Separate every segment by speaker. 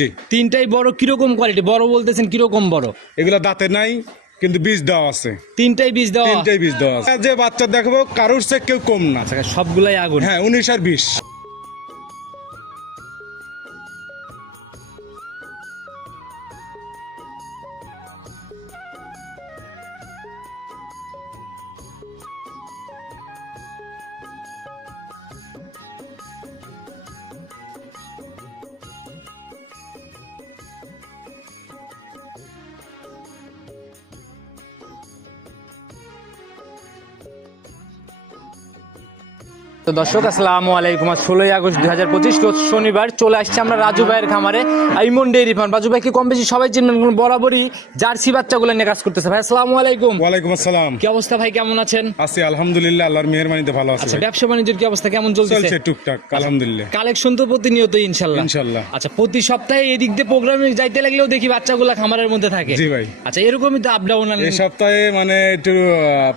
Speaker 1: জি।
Speaker 2: তিনটাই বড় কীরকম কোয়ালিটি বড় বলতেছেন কীরকম বড়?
Speaker 1: এগুলো দাঁতে নাই কিন্তু বীজ দেওয়া আছে।
Speaker 2: তিনটাই বীজ দেওয়া?
Speaker 1: তিনটাই বীজ দেওয়া আছে। যে বাচ্চা দেখব কারোর সে কেউ কম না।
Speaker 2: আচ্ছা, সবগুলাই আগুন।
Speaker 1: হ্যাঁ উনিশ আর বিশ।
Speaker 2: তো দর্শক আসসালামু আলাইকুম। ষোলোই আগস্ট দুই হাজার পঁচিশ শনিবার চলে আসছে আমরা রাজু ভাইয়ের খামারে আইমন ডেইরি ফার্ম। রাজু ভাই কি কম বেশি সবাই চিনবেন বরাবরই জার্সি বাচ্চাগুলো নিয়ে কাজ করতেছে। ভাই আসসালামু আলাইকুম।
Speaker 1: ওয়ালাইকুম আসসালাম।
Speaker 2: কি অবস্থা ভাই কেমন আছেন?
Speaker 1: আছি আলহামদুলিল্লাহ আল্লাহর মেহরবানিতে ভালো আছে
Speaker 2: আচ্ছা ব্যবসা বাণিজ্যের কি অবস্থা কেমন চলছে
Speaker 1: চলছে টুকটাক আলহামদুলিল্লাহ।
Speaker 2: কালেকশন তো প্রতিনিয়ত ইনশাল্লাহ।
Speaker 1: ইনশাল্লাহ।
Speaker 2: আচ্ছা প্রতি সপ্তাহে এদিক দিয়ে প্রোগ্রামে যাইতে লাগলেও দেখি বাচ্চাগুলো খামারের মধ্যে থাকে।
Speaker 1: জি ভাই।
Speaker 2: আচ্ছা এরকমই তো আপ ডাউন
Speaker 1: এই সপ্তাহে মানে একটু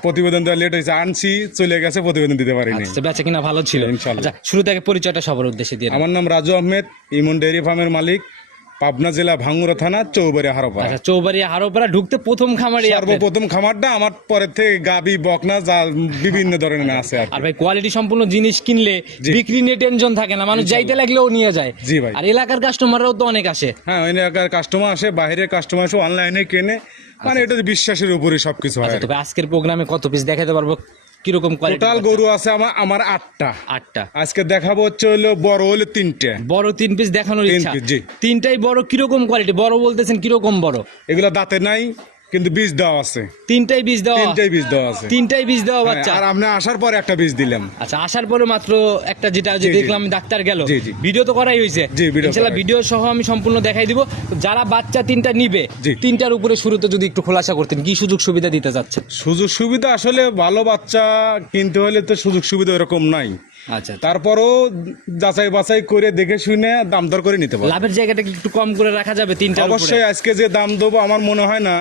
Speaker 1: প্রতিবেদন দেওয়া লেট হয়েছে আনছি চলে গেছে প্রতিবেদন দিতে পারিনি।
Speaker 2: আচ্ছা বেচা কিনা ভালো ছিল।
Speaker 1: ইনশাল্লাহ।
Speaker 2: আচ্ছা শুরু থেকে পরিচয়টা সবার উদ্দেশ্যে দিয়ে
Speaker 1: আমার নাম রাজু আহমেদ ইমন ডেয়ারি ফার্মের মালিক পাবনা জেলা ভাঙ্গুরা থানা চৌবাড়ি হারোপাড়া।
Speaker 2: আচ্ছা চৌবাড়ি হারোপাড়া ঢুকতে প্রথম খামারে
Speaker 1: সর্বপ্রথম খামারটা আমার পরের থেকে গাবি বকনা যা বিভিন্ন ধরনের আছে আর
Speaker 2: ভাই কোয়ালিটি সম্পূর্ণ জিনিস কিনলে বিক্রি নিয়ে টেনশন থাকে না মানুষ যাইতে লাগলেও নিয়ে যায়।
Speaker 1: জি ভাই।
Speaker 2: আর এলাকার কাস্টমাররাও তো অনেক আসে।
Speaker 1: হ্যাঁ ওই এলাকার কাস্টমার আসে বাইরের কাস্টমার আসে অনলাইনে কেনে। মানে এটা যে বিশ্বাসের উপরে সবকিছু হয়
Speaker 2: আচ্ছা তবে আজকের প্রোগ্রামে কত পিস দেখাতে পারব? কীরকম কোয়ালিটি
Speaker 1: টোটাল গরু আছে আমার আমার আটটা।
Speaker 2: আটটা।
Speaker 1: আজকে দেখাবো হচ্ছে হলো বড় হলো তিনটে।
Speaker 2: বড় তিন পিস দেখানোর ইচ্ছা। তিনটাই বড় কীরকম কোয়ালিটি বড় বলতেছেন কীরকম বড়?
Speaker 1: এগুলো দাঁতে নাই। কিন্তু বীজ দেওয়া আছে।
Speaker 2: তিনটাই বীজ দেওয়া?
Speaker 1: তিনটাই বীজ দেওয়া আছে।
Speaker 2: তিনটাই বীজ দেওয়া
Speaker 1: হ্যাঁ,
Speaker 2: বাচ্চা
Speaker 1: আর আপনি আসার পর একটা বীজ দিলাম।
Speaker 2: আচ্ছা আসার পরে মাত্র একটা যেটা যে। দেখলাম ডাক্তার গেল। ভিডিও তো করাই হয়েছে। ইনশাআল্লাহ ভিডিও সহ আমি সম্পূর্ণ দেখাই দিব। যারা বাচ্চা তিনটা নিবে। তিনটার উপরে শুরুতে যদি একটু খোলাসা করতেন কি সুযোগ সুবিধা দিতে যাচ্ছে
Speaker 1: সুযোগ সুবিধা আসলে ভালো বাচ্চা কিনতে হলে তো সুযোগ সুবিধা এরকম নাই।
Speaker 2: আচ্ছা
Speaker 1: তারপরও যাচাই বাছাই করে দেখে শুনে দাম দর করে নিতে পারব।
Speaker 2: লাভের জায়গাটা একটু কম করে রাখা যাবে তিনটা
Speaker 1: অবশ্যই আজকে যে দাম দেবো আমার মনে হয় না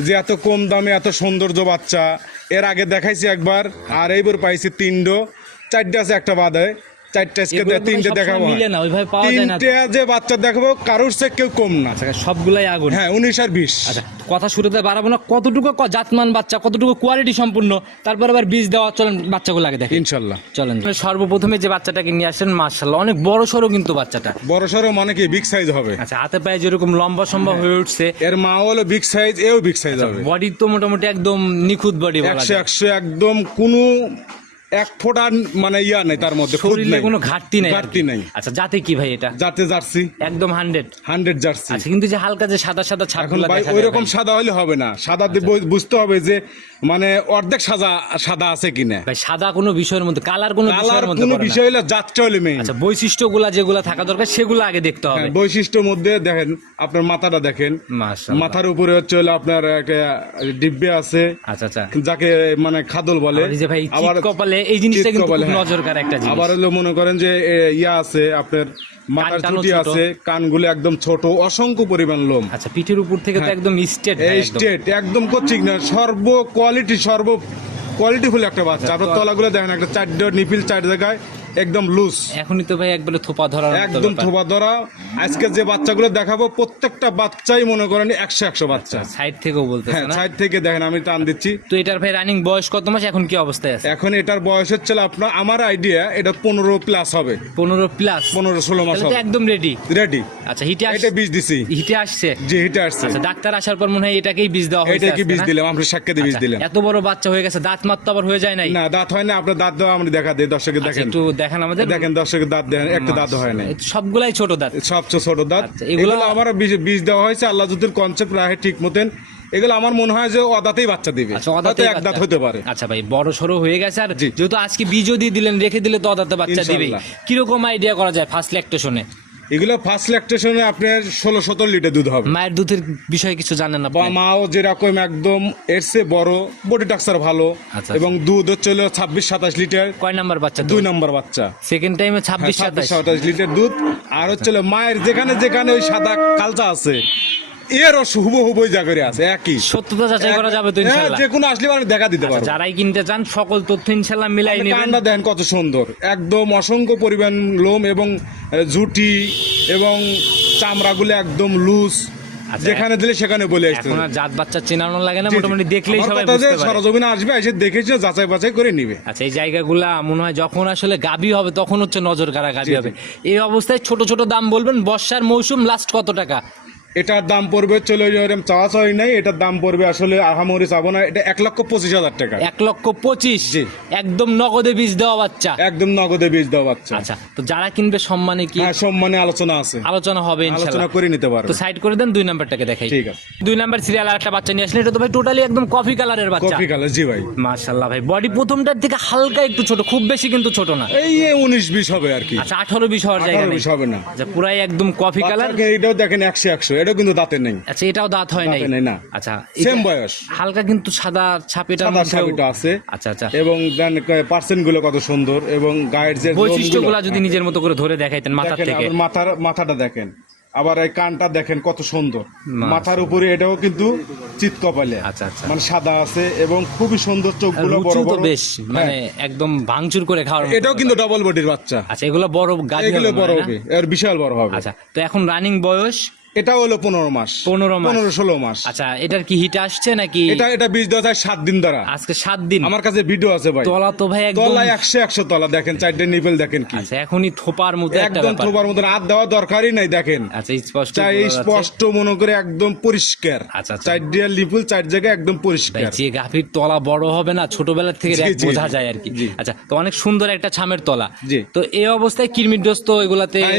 Speaker 1: যে এত কম দামে এত সৌন্দর্য বাচ্চা। এর আগে দেখাইছি একবার, আর এইবার পাইছি তিনডো। চারটে আছে, একটা বাদে। চারটে তিনটে
Speaker 2: সবসময়
Speaker 1: দেখাবো।
Speaker 2: মিলে না, ওইভাবে পাওয়া যায় না
Speaker 1: তিনটে যে বাচ্চা দেখাবো কারোর সে কেউ কম না।
Speaker 2: আচ্ছা সবগুলাই আগুন।
Speaker 1: হ্যাঁ উনিশ আর বিশ।
Speaker 2: আচ্ছা কথা শুরুতে বাড়াবো না কতটুকু জাতমান বাচ্চা কতটুকু কোয়ালিটি সম্পূর্ণ তারপর আবার বীজ দেওয়া চলেন বাচ্চাগুলো আগে দেখেন
Speaker 1: ইনশাল্লাহ।
Speaker 2: চলেন। সর্বপ্রথমে যে বাচ্চাটাকে নিয়ে আসেন মার্শাল্লাহ অনেক বড় সড়ো কিন্তু বাচ্চাটা।
Speaker 1: বড় সড়ো মানে কি বিগ সাইজ হবে।
Speaker 2: আচ্ছা হাতে পায়ে যেরকম লম্বা সম্ভব হয়ে উঠছে
Speaker 1: এর মা হলো বিগ সাইজ এও বিগ সাইজ হবে।
Speaker 2: বডি তো মোটামুটি একদম নিখুঁত বডি
Speaker 1: একশো একশো একদম কোনো এক ফোঁটা মানে ইয়া নেই তার মধ্যে
Speaker 2: শরীরে কোনো ঘাটতি নেই
Speaker 1: ঘাটতি। নাই।
Speaker 2: আচ্ছা জাতে কি ভাই এটা?
Speaker 1: যাতে জার্সি।
Speaker 2: একদম হান্ড্রেড।
Speaker 1: Hundred jersey.
Speaker 2: আচ্ছা কিন্তু যে হালকা যে সাদা সাদা ছাপগুলো
Speaker 1: ভাই ওই রকম সাদা হলে হবে না। সাদা বুঝতে হবে যে মানে অর্ধেক সাদা সাদা আছে কিনা।
Speaker 2: ভাই সাদা কোনো বিষয়ের মধ্যে কালার কোনো
Speaker 1: কালার কোনো বিষয় হলে যাত্রা হলে মেইন
Speaker 2: আচ্ছা বৈশিষ্ট্যগুলা যেগুলা থাকা দরকার সেগুলো আগে দেখতে হবে।
Speaker 1: বৈশিষ্ট্যর মধ্যে দেখেন আপনার মাথাটা দেখেন। মাথার উপরে হচ্ছে হলো আপনার ডিব্বে আছে।
Speaker 2: আচ্ছা আচ্ছা।
Speaker 1: যাকে মানে খাদল বলে।
Speaker 2: আবার যে ভাই কপালে এই জিনিসটা কিন্তু
Speaker 1: হ্যাঁ।
Speaker 2: নজরকার একটা জিনিস।
Speaker 1: আবার হলো মনে করেন যে ইয়া আছে আপনার মাথার চুটি আছে কানগুলো একদম ছোট অসংখ্য পরিমাণ লোম।
Speaker 2: আচ্ছা পিঠের উপর থেকে তো একদম স্টেট
Speaker 1: স্টেট একদম করছি না সর্ব কোয়ালিটি সর্ব কোয়ালিটিফুল একটা বাচ্চা। আপনার তলাগুলো দেখেন একটা চারটে নিপিল চার জায়গায় একদম লুজ
Speaker 2: এখনই তো ভাই একবারে থোপা মতো
Speaker 1: একদম। থোবা ধরা। আজকে যে বাচ্চাগুলো দেখাবো প্রত্যেকটা বাচ্চাই মনে করেন একশো একশো বাচ্চা।
Speaker 2: সাইড থেকেও বলতেছে
Speaker 1: হ্যাঁ সাইড থেকে দেখেন আমি টান দিচ্ছি।
Speaker 2: তো এটার ভাই রানিং বয়স কত মাস? এখন কি অবস্থায় আছে?
Speaker 1: এখন এটার বয়স হচ্ছে আপনার আমার আইডিয়া এটা পনেরো প্লাস হবে।
Speaker 2: পনেরো প্লাস
Speaker 1: পনেরো ষোলো মাস হবে।
Speaker 2: একদম রেডি
Speaker 1: রেডি
Speaker 2: আচ্ছা হিটে
Speaker 1: এটা
Speaker 2: আসছে
Speaker 1: বীজ দিছি।
Speaker 2: হিটে আসছে?
Speaker 1: যে হিটে আসছে।
Speaker 2: আচ্ছা ডাক্তার আসার পর মনে হয় এটাকেই বীজ দেওয়া হয়েছে
Speaker 1: এটা কি
Speaker 2: আজকে,
Speaker 1: বীজ দিলাম আমরা সাক্ষাতে বীজ
Speaker 2: আচ্ছা,
Speaker 1: দিলাম।
Speaker 2: এত বড় বাচ্চা হয়ে গেছে দাঁত মাত তো আবার হয়ে যায় নাই?
Speaker 1: না দাঁত হয় না আপনার দাঁত দেওয়া আমরা দেখা দিই দর্শকের
Speaker 2: আচ্ছা,
Speaker 1: দেখেন।
Speaker 2: একটু দেখান আমাদের?
Speaker 1: দেখেন দর্শকের দাঁত দেখেন একটা দাঁত হয় না
Speaker 2: সবগুলাই ছোট দাঁত।
Speaker 1: ছোট দাঁত।
Speaker 2: আচ্ছা, এগুলো-
Speaker 1: আমার বীজ দেওয়া হয়েছে আল্লাহ যুদ্ধের কনসেপ্ট রাহে ঠিক মতেন। এগুলো আমার মনে হয় যে অদাতেই বাচ্চা দিবে।
Speaker 2: আচ্ছা
Speaker 1: হয়তো
Speaker 2: অদাতে
Speaker 1: এক দাঁত হতে পারে।
Speaker 2: আচ্ছা ভাই বড় সরো হয়ে গেছে আর যেহেতু আজকে বীজও দিয়ে দিলেন রেখে দিলে তো অদাতে বাচ্চা
Speaker 1: দিবে
Speaker 2: কীরকম আইডিয়া করা যায় ফার্স্ট ল্যাকটেশনে
Speaker 1: এগুলো ফার্স্ট ল্যাকটেশনে আপনার ষোলো সতেরো লিটার দুধ হবে।
Speaker 2: মায়ের দুধের বিষয়ে কিছু জানেন না
Speaker 1: বা মাও যেরকম একদম এর চেয়ে বড় বডি টাক্সার ভালো
Speaker 2: আচ্ছা,
Speaker 1: এবং দুধ হচ্ছে হলো ছাব্বিশ সাতাশ লিটার।
Speaker 2: কয় নাম্বার বাচ্চা
Speaker 1: দুই নাম্বার বাচ্চা।
Speaker 2: সেকেন্ড টাইমে ছাব্বিশ সাতাশ।
Speaker 1: সাতাশ লিটার দুধ। আর হচ্ছে মায়ের যেখানে যেখানে ওই সাদা কালচা আছে এরও হুবহুবই যা করে আছে একই।
Speaker 2: সত্যতা যাচাই করা যাবে তো
Speaker 1: হ্যাঁ,
Speaker 2: ইনশাল্লাহ।
Speaker 1: যে কোনো আসলে মানে দেখা দিতে
Speaker 2: আচ্ছা,
Speaker 1: পারব।
Speaker 2: যারাই কিনতে চান সকল তথ্য ইনশাল্লাহ মিলাই নেবেন।
Speaker 1: কানটা দেন কত সুন্দর। একদম অসংখ্য পরিমাণ লোম এবং ঝুটি এবং চামড়াগুলো একদম লুজ।
Speaker 2: আচ্ছা,
Speaker 1: যেখানে দিলে সেখানে বলে আসতে
Speaker 2: এখন জাত বাচ্চা চেনানো লাগে না। মোটামুটি দেখলেই সবাই বুঝতে পারে।
Speaker 1: সরজমিনে আসবে এসে দেখেছে যাচাই বাছাই করে নিবে।
Speaker 2: আচ্ছা এই জায়গাগুলা মনে হয় যখন আসলে গাবি হবে তখন হচ্ছে নজর কারা গাবি। হবে। এই অবস্থায় ছোট ছোট দাম বলবেন বর্ষার মৌসুম লাস্ট কত টাকা?
Speaker 1: এটার দাম পড়বে চলে এরকম চাওয়া চাওয়াই নাই এটার দাম পড়বে আসলে আহামরি চাবো না এটা এক লক্ষ পঁচিশ হাজার টাকা।
Speaker 2: এক লক্ষ পঁচিশ?
Speaker 1: জি।
Speaker 2: একদম নগদে বীজ দেওয়া বাচ্চা।
Speaker 1: একদম নগদে বীজ দেওয়া বাচ্চা।
Speaker 2: আচ্ছা তো যারা কিনবে সম্মানে কি?
Speaker 1: হ্যাঁ সম্মানে আলোচনা আছে।
Speaker 2: আলোচনা হবে
Speaker 1: আলোচনা করে নিতে পারবে।
Speaker 2: তো সাইড করে দেন দুই নাম্বারটাকে দেখাই।
Speaker 1: ঠিক আছে।
Speaker 2: দুই নাম্বার সিরিয়াল আর একটা বাচ্চা নিয়ে আসলে এটা তো ভাই টোটালি একদম কফি কালারের বাচ্চা।
Speaker 1: কফি কালার জি ভাই।
Speaker 2: মাশাল্লাহ ভাই বডি প্রথমটার থেকে হালকা একটু ছোট খুব বেশি কিন্তু ছোট না।
Speaker 1: এই উনিশ বিশ হবে আর কি।
Speaker 2: আচ্ছা আঠারো বিশ হওয়ার জায়গা
Speaker 1: আঠারো
Speaker 2: নেই।
Speaker 1: বিশ হবে না।
Speaker 2: আচ্ছা পুরাই একদম কফি কালার
Speaker 1: এটাও দেখেন একশো একশো এটাও কিন্তু দাঁতের নেই।
Speaker 2: আচ্ছা এটাও দাঁত হয় নাই?
Speaker 1: না।
Speaker 2: আচ্ছা এটা
Speaker 1: বয়স।
Speaker 2: হালকা কিন্তু সাদা ছাপিটার
Speaker 1: সাদা ছাপিটা আছে।
Speaker 2: আচ্ছা আচ্ছা।
Speaker 1: এবং পার্সেন্টগুলো কত সুন্দর এবং গায়ের যে
Speaker 2: বৈশিষ্ট্যগুলো যদি নিজের মতো করে ধরে দেখাইতেন
Speaker 1: দেখেন
Speaker 2: থেকে।
Speaker 1: মাথার মাথাটা দেখেন। আবার এই কানটা দেখেন কত সুন্দর। মাথার উপরে এটাও কিন্তু চিত কপালে।
Speaker 2: আচ্ছা, আচ্ছা।
Speaker 1: মানে সাদা আছে এবং খুবই সুন্দর চোখগুলো বড় বড়।
Speaker 2: বেশ মানে
Speaker 1: হ্যাঁ,
Speaker 2: একদম ভাঙচুর করে খাওয়ার
Speaker 1: এটাও কিন্তু ডবল বডির বাচ্চা।
Speaker 2: আচ্ছা এগুলো বড় গাভী
Speaker 1: এগুলো বড় হবে এর বিশাল বড় হবে।
Speaker 2: আচ্ছা তো এখন রানিং বয়স
Speaker 1: এটা হলো পনেরো মাস।
Speaker 2: 15 মাস।
Speaker 1: পনেরো ষোলো মাস।
Speaker 2: আচ্ছা এটার কি হিট আসছে নাকি?
Speaker 1: এটা এটা বীজ দেওয়া যায় সাত দিন দ্বারা।
Speaker 2: আজকে সাত দিন।
Speaker 1: আমার কাছে ভিডিও আছে ভাই।
Speaker 2: তলা তো ভাই
Speaker 1: তলা একশো একশো তলা দেখেন চারটে নিপেল দেখেন কি।
Speaker 2: আচ্ছা এখনই থোপার মতো
Speaker 1: একদম থোবার মতন হাত দেওয়া দরকারই নাই দেখেন।
Speaker 2: আচ্ছা স্পষ্ট
Speaker 1: চাই স্পষ্ট মনে করে একদম পরিষ্কার।
Speaker 2: আচ্ছা, আচ্ছা।
Speaker 1: চার ডিয়ার লিপুল চার জায়গায় একদম পরিষ্কার।
Speaker 2: যে গাভীর তলা বড় হবে না ছোটবেলা থেকে বোঝা যায় আর কি। আচ্ছা তো অনেক সুন্দর একটা ছামের তলা। তো এই অবস্থায় কিরমির ডোজ তো এগুলাতে
Speaker 1: আর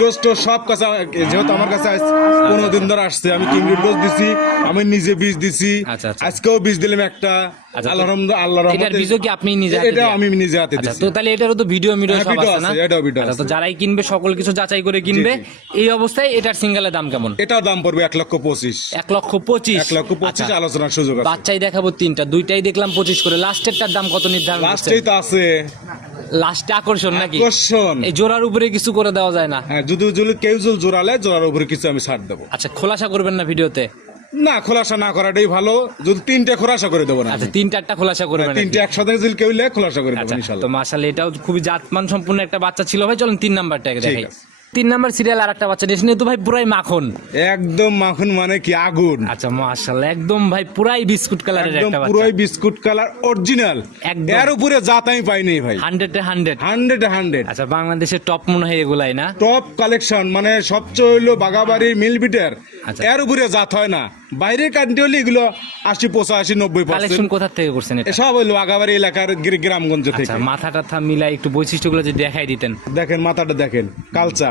Speaker 1: ডোজ তো সব কাছে যেহেতু আমার কাছে আজ পনেরো দিন ধরে আসছে আমি ডোজ দিছি আমি নিজে বীজ দিছি
Speaker 2: আচ্ছা, আচ্ছা।
Speaker 1: আজকেও বীজ দিলাম একটা।
Speaker 2: আচ্ছা, তো
Speaker 1: আল্লাহ রহমত আল্লাহ
Speaker 2: এটার
Speaker 1: রহমতে।
Speaker 2: বীজও কি আপনি নিজে
Speaker 1: এটা আমি নিজে হাতে
Speaker 2: আচ্ছা তো তাহলে এটারও তো ভিডিও মিডিও
Speaker 1: হ্যাঁ,
Speaker 2: সব আছে না?
Speaker 1: এটাও ভিডিও
Speaker 2: আচ্ছা, তো যারাই কিনবে সকল কিছু যাচাই করে কিনবে। এই অবস্থায় এটার সিঙ্গেলের দাম কেমন?
Speaker 1: এটাও দাম পড়বে এক লক্ষ পঁচিশ।
Speaker 2: এক লক্ষ পঁচিশ?
Speaker 1: এক লক্ষ পঁচিশ
Speaker 2: আচ্ছা,
Speaker 1: আলোচনার সুযোগ
Speaker 2: বাচ্চাই দেখাবো তিনটা দুইটাই দেখলাম পঁচিশ করে। লাস্টেরটার দাম কত নির্ধারণ
Speaker 1: লাস্টেই তো আছে।
Speaker 2: লাস্টে আকর্ষণ নাকি?
Speaker 1: আকর্ষণ।
Speaker 2: এই জোড়ার উপরে কিছু করে দেওয়া যায় না?
Speaker 1: হ্যাঁ যদি যদি কেউ জল জোড়ালে জোড়ার উপরে কিছু আমি ছাড় দেবো।
Speaker 2: আচ্ছা খোলাসা করবেন না ভিডিওতে?
Speaker 1: না খোলাসা না করাটাই ভালো। যদি তিনটে খোলাসা করে দেবো না
Speaker 2: আচ্ছা তিন চারটা খোলাসা করবেন তিনটা
Speaker 1: তিনটে একসাথে যদি কেউ খোলাসা করে দেবো
Speaker 2: ইনশাআল্লাহ তো মাশাআল্লাহ এটাও খুবই জাতমান সম্পূর্ণ একটা বাচ্চা ছিল ভাই। চলুন তিন নাম্বারটা দেখাই।
Speaker 1: আছে।
Speaker 2: তিন নাম্বার সিরিয়াল আর একটা বাচ্চা নিয়েছেন তো ভাই পুরাই মাখন।
Speaker 1: একদম মাখন মানে কি আগুন?
Speaker 2: আচ্ছা মাশাল একদম ভাই পুরাই বিস্কুট কালারের
Speaker 1: একদম
Speaker 2: একটা বাচ্চা।
Speaker 1: পুরোই বিস্কুট কালার অরিজিনাল
Speaker 2: একদম।
Speaker 1: এর উপরে জাত আমি পাইনি ভাই।
Speaker 2: Hundred hundred.
Speaker 1: Hundred hundred.
Speaker 2: আচ্ছা বাংলাদেশের টপ মনে হয় এগুলাই না?
Speaker 1: টপ কালেকশন মানে সবচেয়ে হইল বাগাবাড়ি মিলবিটার। এর উপরে জাত হয় না। বাইরের কান্ট্রি হলে এগুলো আশি পঁচাশি নব্বই
Speaker 2: কালেকশন কোথা থেকে করছেন এটা?
Speaker 1: সব হইল বাগাবাড়ি এলাকার গ্রামগঞ্জ
Speaker 2: আচ্ছা
Speaker 1: থেকে।
Speaker 2: মাথা টাথা মিলাই একটু বৈশিষ্ট্যগুলো যদি দেখাই দিতেন।
Speaker 1: দেখেন মাথাটা দেখেন কালচা।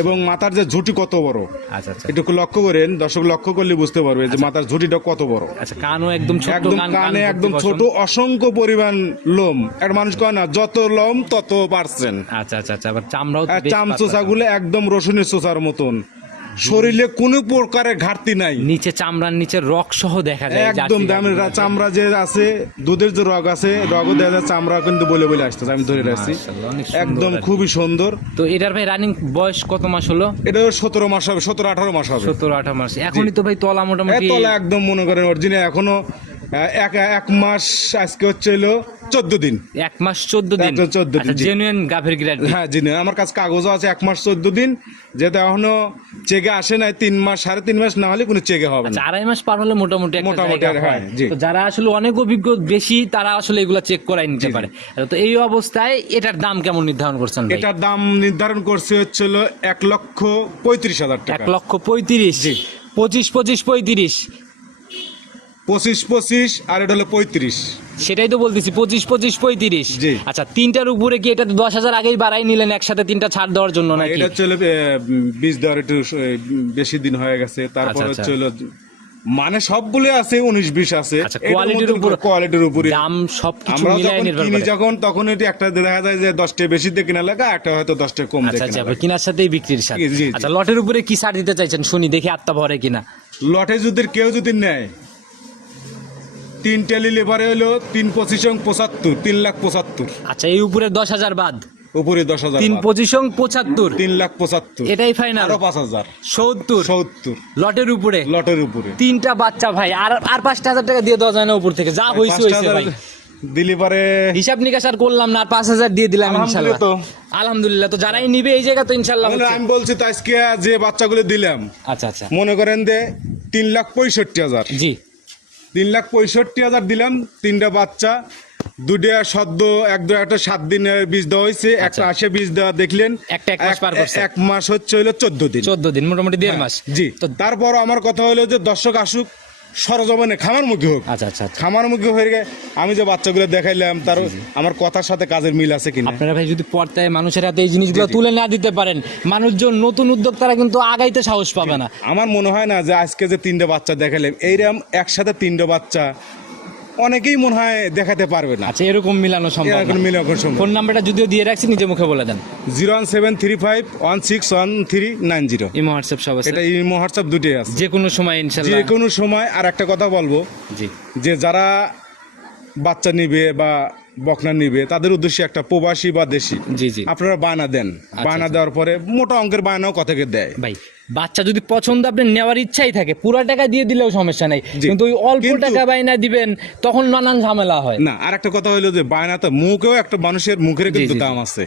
Speaker 1: এবং মাথার যে ঝুঁটি কত বড়।
Speaker 2: আচ্ছা আচ্ছা।
Speaker 1: একটু লক্ষ্য করেন দর্শক লক্ষ্য করলে বুঝতে পারবে যে মাথার ঝুঁটিটা কত বড়।
Speaker 2: আচ্ছা কানও একদম ছোট
Speaker 1: একদম
Speaker 2: কানে
Speaker 1: একদম ছোট অসংখ্য পরিমাণ লোম। একটা মানুষ কয় না যত লোম তত পারছেন
Speaker 2: আচ্ছা আচ্ছা আচ্ছা আবার চামড়াও।
Speaker 1: গুলো একদম রসুনের চোচার মতন। শরীরে কোনো প্রকারের ঘাটতি নাই।
Speaker 2: নিচে চামড়ার নিচে রক সহ দেখা যায়
Speaker 1: একদম দামের চামড়া যে আছে দুধের যে রগ আছে রগও দেখা যায় চামড়া কিন্তু বলে বলে আসতেছে আমি ধরে রাখছি। একদম খুবই সুন্দর।
Speaker 2: তো এটার ভাই রানিং বয়স কত মাস হলো?
Speaker 1: এটা সতেরো মাস হবে সতেরো আঠারো মাস হবে।
Speaker 2: সতেরো আঠারো মাস। এখনই তো ভাই তলা মোটামুটি
Speaker 1: তলা একদম মনে করেন অরিজিনাল এখনও এক এক মাস আজকে হচ্ছে হলো চোদ্দ দিন।
Speaker 2: এক মাস চোদ্দ দিন?
Speaker 1: 14 দিন, জি।
Speaker 2: জেনুইন গাভীর গ্রেড
Speaker 1: হ্যাঁ জি আমার কাছে কাগজও আছে এক মাস চোদ্দ দিন যেটা এখনও চেকে আসে নাই তিন মাস সাড়ে তিন মাস না হলে কোনো চেকে হবে
Speaker 2: আচ্ছা
Speaker 1: না
Speaker 2: আড়াই মাস পার হলে মোটামুটি
Speaker 1: মোটামুটি
Speaker 2: হয়। যারা আসলে অনেক অভিজ্ঞ বেশি তারা আসলে এগুলা চেক করাই নিতে পারে। তো এই অবস্থায় এটার দাম কেমন নির্ধারণ করছেন
Speaker 1: এটার দাম নির্ধারণ করছে হচ্ছে হলো এক লক্ষ পঁয়ত্রিশ হাজার
Speaker 2: এক লক্ষ পঁয়ত্রিশ? পঁচিশ পঁচিশ পঁয়ত্রিশ।
Speaker 1: পঁচিশ পঁচিশ আর এটা হলো পঁয়ত্রিশ।
Speaker 2: সেটাই তো বলতেছি পঁচিশ পঁচিশ পঁয়ত্রিশ।
Speaker 1: জি।
Speaker 2: আচ্ছা তিনটার উপরে কি এটা দশ হাজার আগেই বাড়াই নিলেন একসাথে তিনটা ছাড় দেওয়ার জন্য নাকি?
Speaker 1: এটা হচ্ছে হলো, এ, বীজ দেওয়ার একটু স- এ, বেশি দিন হয়ে গেছে। তারপর
Speaker 2: আচ্ছা,
Speaker 1: হচ্ছে হলো মানে সবগুলো আছে উনিশ বিশ আছে।
Speaker 2: আচ্ছা কোয়ালিটির উপর
Speaker 1: কোয়ালিটির উপরে
Speaker 2: দাম সবকিছু
Speaker 1: আমরা
Speaker 2: মিলাই
Speaker 1: যখন
Speaker 2: নির্ভর
Speaker 1: কিনি
Speaker 2: করে।
Speaker 1: যখন তখন এটি একটা দেখা যায় যে দশটা বেশি দিয়ে কিনা লাগা একটা হয়তো দশটা কম দিয়ে
Speaker 2: আচ্ছা
Speaker 1: কিনা
Speaker 2: আচ্ছা
Speaker 1: লাগা।
Speaker 2: কেনার সাথেই বিক্রির সাথে।
Speaker 1: জি, জি, জি।
Speaker 2: আচ্ছা লটের উপরে কি ছাড় দিতে চাইছেন? শুনি দেখি আত্মা ভরে কিনা।
Speaker 1: লটে যদি কেউ যদি নেয় তিন টেলি লেবারে হলো তিন পঁচিশ পঁচাত্তর তিন লাখ পঁচাত্তর।
Speaker 2: আচ্ছা এই উপরে দশ হাজার বাদ।
Speaker 1: উপরে দশ হাজার
Speaker 2: তিন। পজিশন পঁচাত্তর।
Speaker 1: তিন লাখ পঁচাত্তর।
Speaker 2: এটাই ফাইনাল
Speaker 1: আরও পাঁচ হাজার।
Speaker 2: সত্তর।
Speaker 1: সত্তর।
Speaker 2: লটের উপরে।
Speaker 1: লটের উপরে।
Speaker 2: তিনটা বাচ্চা ভাই আর আর পাঁচটা হাজার টাকা দিয়ে দেওয়া যায় না উপর থেকে। যা হয়েছে হয়েছে ভাই।
Speaker 1: দিলি পারে
Speaker 2: হিসাব নিকাশ আর করলাম না আর পাঁচ হাজার দিয়ে দিলাম ইনশাল্লাহ।
Speaker 1: আলহামদুলিল্লাহ তো।
Speaker 2: আলহামদুলিল্লাহ তো যারাই নিবে এই জায়গা তো ইনশাল্লাহ
Speaker 1: আমি বলছি তো আজকে যে বাচ্চাগুলো দিলাম
Speaker 2: আচ্ছা আচ্ছা।
Speaker 1: মনে করেন যে তিন লাখ পঁয়ষট্টি হাজার।
Speaker 2: জি।
Speaker 1: তিন লাখ পঁয়ষট্টি হাজার দিলাম তিনটা বাচ্চা। দুটা সদ্য এক দু একটা সাত দিনের বীজ দেওয়া হয়েছে একটা আশে বীজ দেওয়া দেখলেন।
Speaker 2: একটা এক মাস পার করছে।
Speaker 1: এক মাস হচ্ছে হলো চোদ্দ দিন।
Speaker 2: চোদ্দ দিন মোটামুটি দেড় মাস।
Speaker 1: হ্যাঁ, জি।
Speaker 2: তো
Speaker 1: তারপর আমার কথা হলো যে দর্শক আসুক সরজমিনে খামার মুখী হোক।
Speaker 2: আচ্ছা আচ্ছা আচ্ছা।
Speaker 1: খামার মুখী হয়ে গে আমি যে বাচ্চাগুলো দেখাইলাম তার আমার কথার সাথে কাজের মিল আছে কিনা?
Speaker 2: আপনারা ভাই যদি পর্দায় মানুষের হাতে এই জিনিসগুলো তুলে না দিতে পারেন মানুষজন নতুন উদ্যোক্তারা কিন্তু আগাইতে সাহস পাবে না।
Speaker 1: আমার মনে হয় না যে আজকে যে তিনটে বাচ্চা দেখাইলাম এইরকম একসাথে তিনটে বাচ্চা অনেকেই মনে হয় দেখাতে পারবে না।
Speaker 2: আচ্ছা এরকম মিলানো সম্ভব
Speaker 1: এরকম মিলানো সম্ভব
Speaker 2: ফোন নাম্বারটা যদিও দিয়ে রাখছি নিজে মুখে বলে দেন।
Speaker 1: Zero one seven three five one six one three nine zero.
Speaker 2: Imo WhatsApp সব আছে।
Speaker 1: এটা ইমো হোয়াটসঅ্যাপ দুটোই আছে।
Speaker 2: যে কোনো সময়
Speaker 1: যে কোনো সময় আর একটা কথা বলব।
Speaker 2: জি।
Speaker 1: যে যারা বাচ্চা নিবে বা বকনা নিবে তাদের উদ্দেশ্যে একটা প্রবাসী বা দেশি।
Speaker 2: জি জি।
Speaker 1: আপনারা বায়না দেন। বায়না
Speaker 2: আচ্ছা।
Speaker 1: দেওয়ার পরে মোটা অঙ্কের বায়নাও কথাকে দেয়।
Speaker 2: ভাই বাচ্চা যদি পছন্দ আপনি নেওয়ার ইচ্ছাই থাকে পুরো টাকা দিয়ে দিলেও সমস্যা নেই। কিন্তু ওই অল্প টাকা বাইনা দিবেন তখন নানান ঝামেলা হয়।
Speaker 1: না আর একটা কথা হলো যে বায়নাতে মুখেও একটা মানুষের মুখের কিন্তু। দাম আছে।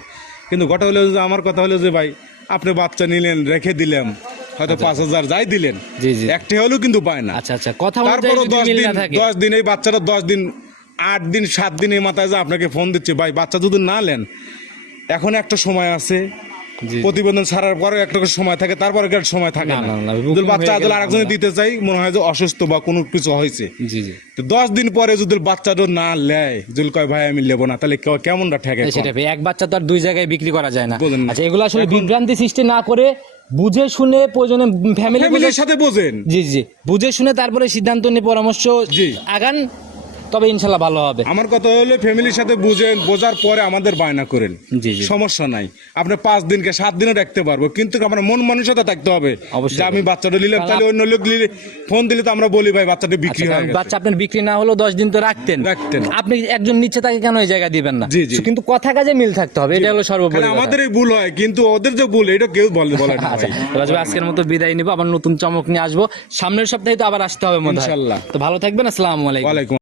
Speaker 1: কিন্তু কথা হলো যে আমার কথা হলো যে ভাই আপনি বাচ্চা নিলেন রেখে দিলাম হয়তো পাঁচ হাজার যাই দিলেন।
Speaker 2: জি, জি।
Speaker 1: একটা হলেও কিন্তু বায়না।
Speaker 2: আচ্ছা আচ্ছা। কথা অনুযায়ী
Speaker 1: দশ দিন দশ দিন এই বাচ্চাটা দশ দিন আট দিন সাত দিন এই মাথায় যে আপনাকে ফোন দিচ্ছে। ভাই বাচ্চা যদি না নেন এখন একটা সময় আছে। প্রতিবেদন ছাড়ার পরে একটা সময় থাকে তারপরে একটা সময় থাকে
Speaker 2: না,
Speaker 1: যদি বাচ্চা আদল আরেকজনে দিতে চাই মনে হয় যে অসুস্থ বা কোনো কিছু হয়েছে। তো দশ দিন পরে যদি বাচ্চাটা না নেয় যদি কয় ভাই আমি নেব না। তাহলে কেমনটা ঠেকে
Speaker 2: সেটা এক বাচ্চা তো আর দুই জায়গায় বিক্রি করা যায় না। আচ্ছা এগুলো আসলে বিভ্রান্তি সৃষ্টি না করে বুঝে শুনে প্রয়োজনে ফ্যামিলি
Speaker 1: সাথে বোঝেন।
Speaker 2: জি জি। বুঝে শুনে তারপরে সিদ্ধান্ত নিয়ে পরামর্শ। আগান। তবে ইনশাল্লাহ ভালো হবে।
Speaker 1: আমার কথা হলো ফ্যামিলির সাথে বুঝেন বোঝার পরে আমাদের বায়না করেন।
Speaker 2: জি, জি।
Speaker 1: সমস্যা নাই। আপনি পাঁচ দিনকে সাত দিনও রাখতে পারব। কিন্তু আমার মন মানুষতা থাকতে হবে?
Speaker 2: অবশ্যই।
Speaker 1: যে আমি বাচ্চাটা নিলাম তাহলে অন্য লোক নিলে ফোন দিলে তো আমরা বলি ভাই বাচ্চাটা বিক্রি
Speaker 2: আচ্ছা,
Speaker 1: হয়ে গেছে।
Speaker 2: বাচ্চা আপনার বিক্রি না হলেও দশ দিন তো রাখতেন।
Speaker 1: রাখতেন।
Speaker 2: আপনি একজন নিচ্ছে তাকে কেন এই জায়গা দিবেন না?
Speaker 1: জি, জি।
Speaker 2: কিন্তু কথা কাজে মিল থাকতে হবে এটা হলো সর্বোপরি কথা।
Speaker 1: আমাদেরই ভুল হয় কিন্তু ওদের যে ভুল এটা কেউ বলে বলে না
Speaker 2: আচ্ছা
Speaker 1: ভাই।
Speaker 2: রাজু ভাই, আজকের মতো বিদায় নিব আবার নতুন চমক নিয়ে আসব। সামনের সপ্তাহে তো আবার আসতে হবে মনে হয়।
Speaker 1: ইনশাল্লাহ।
Speaker 2: তো ভালো থাকবেন আসসালামু আলাইকুম।
Speaker 1: ওয়ালাইকুম